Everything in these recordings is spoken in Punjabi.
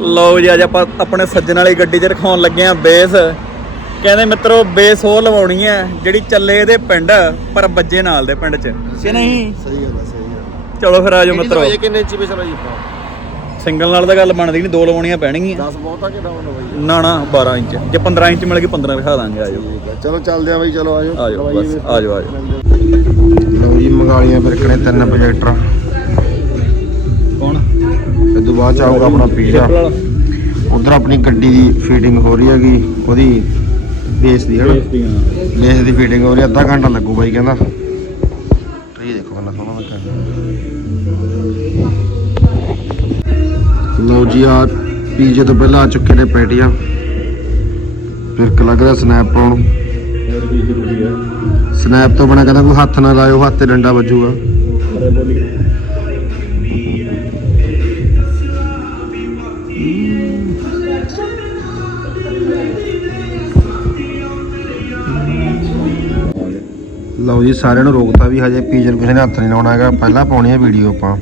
ਲਓ ਜੀ ਅੱਜ ਆਪਾਂ ਆਪਣੇ ਸੱਜਣ ਵਾਲੀ ਗੱਡੀ 'ਚ ਰਖਾਉਣ ਲੱਗੇ ਆ ਬੇਸ। ਕਹਿੰਦੇ ਮਿੱਤਰੋ ਬੇਸ ਉਹ ਲਵਾਉਣੀ ਹੈ ਜਿਹੜੀ ਚੱਲੇ ਇਹਦੇ ਪਿੰਡ ਪਰ ਬੱਜੇ ਨਾਲ ਦੇ ਪਿੰਡ 'ਚ। ਕਿ ਨਹੀਂ? ਸਹੀ ਗੱਲ ਹੈ ਸਹੀ ਗੱਲ ਚਲੋ ਫਿਰ ਆਜੋ ਮਿੱਤਰੋ। ਇਹ ਕਿੰਨੇ ਇੰਚੀ ਵਿੱਚ ਭਾਈ ਸਿੰਗਲ ਨਾਲ ਤਾਂ ਗੱਲ ਬਣਦੀ ਨਹੀਂ ਦੋ ਲਵਾਉਣੀਆਂ ਪੈਣਗੀਆਂ। 10 ਬਹੁਤਾ ਕਿ ਡਾਊਨ ਬਾਈ ਨਾ ਨਾ 12 ਇੰਚ। ਜੇ 15 ਇੰਚ ਮਿਲ ਗਈ 15 ਦਿਖਾ ਦਾਂਗੇ ਆਜੋ ਠੀਕ ਹੈ ਚਲੋ ਚੱਲਦੇ ਆ ਬਾਈ ਚਲੋ ਆਜੋ ਆਜੋ, ਬਸ, ਫਿਰ। ਆਜੋ, ਆਜੋ। ਲਓ ਜੀ ਮੰਗਾਲੀਆਂ ਬਿਰਕਣੇ ਤਿੰਨ ਪ੍ਰੋਜੈਕਟਰ ਇਸ ਤੋਂ ਬਾਅਦ ਚ ਆਊਗਾ ਆਪਣਾ ਪੀਜ਼ਾ ਉਧਰ ਆਪਣੀ ਗੱਡੀ ਦੀ ਫੀਡਿੰਗ ਹੋ ਰਹੀ ਹੈਗੀ ਉਹਦੀ ਬੇਸ ਦੀ ਹਨਾ? ਬੇਸ ਦੀ ਫੀਡਿੰਗ ਹੋ ਰਹੀ ਅੱਧਾ ਘੰਟਾ ਲੱਗੂ ਬਾਈ ਕਹਿੰਦਾ। ਟਰੀ ਦੇਖੋ ਕਿੰਨਾ ਸੋਹਣਾ ਲੱਗਾ। ਲਓ ਜੀ ਆ ਪੀਜ਼ੇ ਤੋਂ ਪਹਿਲਾਂ ਆ ਚੁੱਕੇ ਨੇ ਪੈਟੀਆਂ। ਫਿਰ ਲੱਗਦਾ ਸਨੈਪ ਪਾਉਣ ਸਨੈਪ ਤੋਂ ਬਣਾ ਕਹਿੰਦਾ ਕੋਈ ਹੱਥ ਨਾ ਲਾਇਓ ਹੱਥ ਤੇ ਡੰਡਾ ਵੱਜੂਗਾ। ਲਓ ਜੀ ਸਾਰਿਆਂ ਨੂੰ ਰੋਕਤਾ ਵੀ ਹਜੇ ਪੀਜ਼ੇ ਨੂੰ ਕਿਸੇ ਨੇ ਹੱਥ ਨਹੀਂ ਲਾਉਣਾ ਹੈਗਾ। ਪਹਿਲਾਂ ਪਾਉਣੀ ਹੈ ਵੀਡੀਓ ਆਪਾਂ।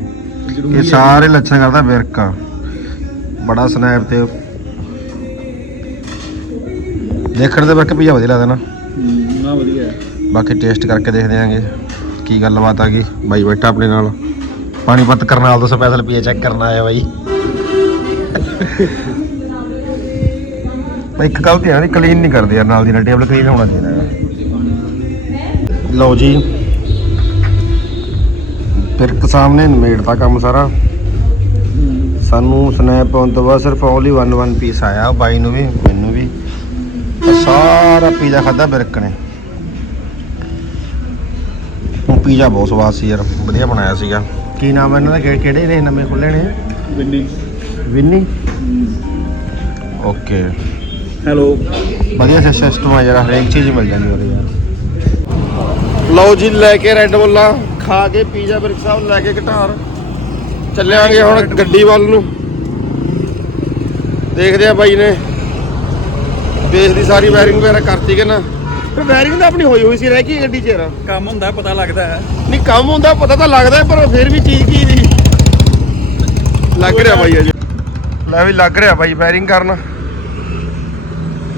ਇਹ ਸਾਰੇ ਲੱਛਣ ਕਰਦਾ ਵਿਰਕਾ ਬੜਾ ਸਨੈਪ ਤੇ ਦੇਖਣ ਦੇ ਵਰਕ ਪੀਜ਼ਾ ਵਧੀਆ ਲੱਗਦਾ ਨਾ। ਨਾ ਵਧੀਆ। ਬਾਕੀ ਟੇਸਟ ਕਰਕੇ ਦੇਖਦੇ ਆਂਗੇ ਕੀ ਗੱਲਬਾਤ ਆ ਗਈ। ਬਾਈ ਬੈਠਾ ਆਪਣੇ ਨਾਲ। ਪਾਣੀਪਤ ਕਰਨਾਲ ਤੋਂ ਸਪੈਸ਼ਲ ਪੀਜ਼ਾ ਚੈੱਕ ਕਰਨ ਆਇਆ ਬਾਈ। ਬਾਈ ਇੱਕ ਗੱਲ ਤੇ ਆ ਕਲੀਨ ਨਹੀਂ ਕਰਦੇ ਯਾਰ ਨਾਲ ਦੀ ਨਾਲ ਟੇਬਲ ਕਲੀਨ ਹੋਣਾ ਚਾਹੀਦਾ। ਲਓ ਜੀ। ਫਿਰ ਸਾਹਮਣੇ ਨਿਮੇੜਤਾ ਕੰਮ ਸਾਰਾ। ਸਾਨੂੰ ਸਨੈਪ ਪਾਉਣ ਤੋਂ ਬਾਅਦ ਸਿਰਫ ਓਨਲੀ 1 1 ਪੀਸ ਆਇਆ ਬਾਈ ਨੂੰ ਵੀ ਮੈਨੂੰ ਵੀ। ਸਾਰਾ ਪੀਜ਼ਾ ਖਾਦਾ ਬਿਰਕ ਨੇ। ਉਹ ਪੀਜ਼ਾ ਬਹੁਤ ਸਵਾਦ ਸੀ ਯਾਰ ਵਧੀਆ ਬਣਾਇਆ ਸੀਗਾ। ਕੀ ਨਾਮ ਹੈ ਇਹਨਾਂ ਦਾ? ਕਿਹੜੇ- ਕਿਹੜੇ ਨੇ ਨਵੇਂ ਖੁੱਲੇ ਨੇ? ਬਿੰਨੀ ਵਿੰਨੀ? ਓਕੇ ਹੈਲੋ ਵਧੀਆ ਸਿਸਟਮ ਆ ਯਾਰ ਹਰੇਕ ਚੀਜ਼ ਮਿਲ ਜਾਂਦੀ ਉਹਦੇ ਯਾਰ। ਲਓ ਜੀ ਲੈ ਕੇ ਰੈੱਡ ਬੁੱਲਾਂ ਖਾ ਕੇ ਪੀਜ਼ਾ ਬਿਰਕ ਸਾਹਿਬ ਲੈ ਕੇ ਘਟਾਰ। ਚੱਲਿਆਂਗੇ ਹੁਣ ਗੱਡੀ ਵੱਲ ਨੂੰ। ਦੇਖਦੇ ਆ ਬਾਈ ਨੇ। ਬੇਸ ਦੀ ਸਾਰੀ ਵਾਇਰਿੰਗ ਵਗੈਰਾ ਕਰਤੀ ਕਿ ਨਾ? ਫਿਰ ਵਾਇਰਿੰਗ ਤਾਂ ਆਪਣੀ ਹੋਈ ਹੋਈ ਸੀ ਰਹਿ ਗਈ ਗੱਡੀ 'ਚ ਯਾਰ। ਕੰਮ ਹੁੰਦਾ ਪਤਾ ਲੱਗਦਾ ਹੈ। ਨਹੀਂ ਕੰਮ ਹੁੰਦਾ ਪਤਾ ਤਾਂ ਲੱਗਦਾ ਪਰ ਫਿਰ ਵੀ ਚੀਜ਼ ਕੀ ਦੀ? ਲੱਗ ਰਿਹਾ ਬਾਈ ਅਜੇ। ਲੈ ਵੀ ਲੱਗ ਰਿਹਾ ਬਾਈ ਵਾਇਰਿੰਗ ਕਰਨ।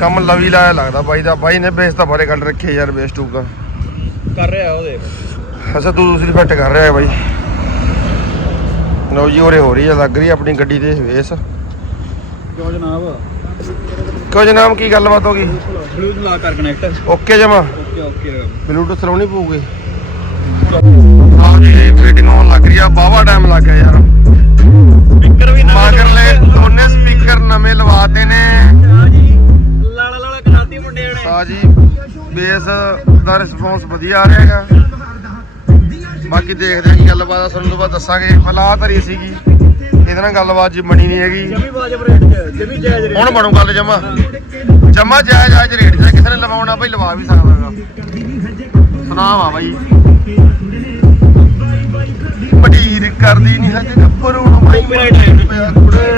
ਕੰਮ ਲਵੀ ਲਾਇਆ ਲੱਗਦਾ ਬਾਈ ਦਾ। ਬਾਈ ਨੇ ਬੇਸ ਤਾਂ ਬਾਰੇ ਗੱਲ ਰੱਖੀ ਯਾਰ ਬੇਸ ਦਾ ਕਰ ਰਿਹਾ ਉਹਦੇ? ਅੱਛਾ ਤੂੰ ਦੂਸਰੀ ਫਿੱਟ ਕਰ ਰਿਹਾ ਹੈ ਬਾਈ। ਲਓ ਜੀ ਉਰੇ ਹੋ ਰਹੀ ਹੈ ਲੱਗ ਰਹੀ ਹੈ ਆਪਣੀ ਗੱਡੀ ਦੇ ਬੇਸ ਕਿਉਂ ਜਨਾਬ? ਕਿਉਂ ਜਨਾਬ ਕੀ ਗੱਲਬਾਤ ਹੋ ਗਈ? ਬਲੂਟੂਥ ਲਾ ਕਰ ਕਨੈਕਟ ਓਕੇ ਜਮਾ। Okay okay. ਬਲੂਟੁੱਥ ਲਾਉਣੀ ਪਊਗੀ। ਆਹ ਜੀ ਫੀਟਿੰਗ ਹੋਣ ਲੱਗ ਰਹੀ ਆ ਬਾਵਾ ਟਾਈਮ ਲੱਗ ਗਿਆ ਯਾਰ। ਸਪੀਕਰ ਵੀ ਮਗਰਲੇ ਦੋਨੇ ਸਪੀਕਰ ਨਵੇਂ ਲਵਾਤੇ ਦਾ ਰਿਸਪੌਂਸ ਵਧੀਆ ਆ ਰਿਹਾ ਹੈਗਾ। ਬਾਕੀ ਦੇਖਦੇ ਹਾਂ ਕੀ ਗੱਲਬਾਤ ਆ ਸਾਨੂੰ ਤੋਂ ਬਾਅਦ ਦੱਸਾਂਗੇ। ਮਲਾ ਧਰੀ ਸੀਗੀ। ਇਹਦੇ ਨਾਲ ਗੱਲਬਾਤ ਜੀ ਬਣੀ ਨਹੀਂ ਹੈਗੀ। ਜਮੀ ਵਾਜਬ ਰੇਟ ਚ ਜਮੀ ਜਾਇਜ਼ ਰੇਟ ਹੁਣ ਬਣੂ ਗੱਲ ਜਮਾ। ਜਮਾ ਜਾਇਜ਼ ਜਾਇਜ਼ ਰੇਟ ਜੇ ਕਿਸੇ ਨੇ ਲਵਾਉਣਾ ਭਾਈ ਲਵਾ ਵੀ ਸਕਦਾ ਹੈਗਾ। ਸੁਣਾ ਵਾ ਬਾਈ। ਮਟੀਰ ਕਰਦੀ ਨਹੀਂ ਹਜੇ ਗੱਪਰ ਹੁਣ ਬਾਈ Copyright ਪਿਆ। ਕੁੜੇ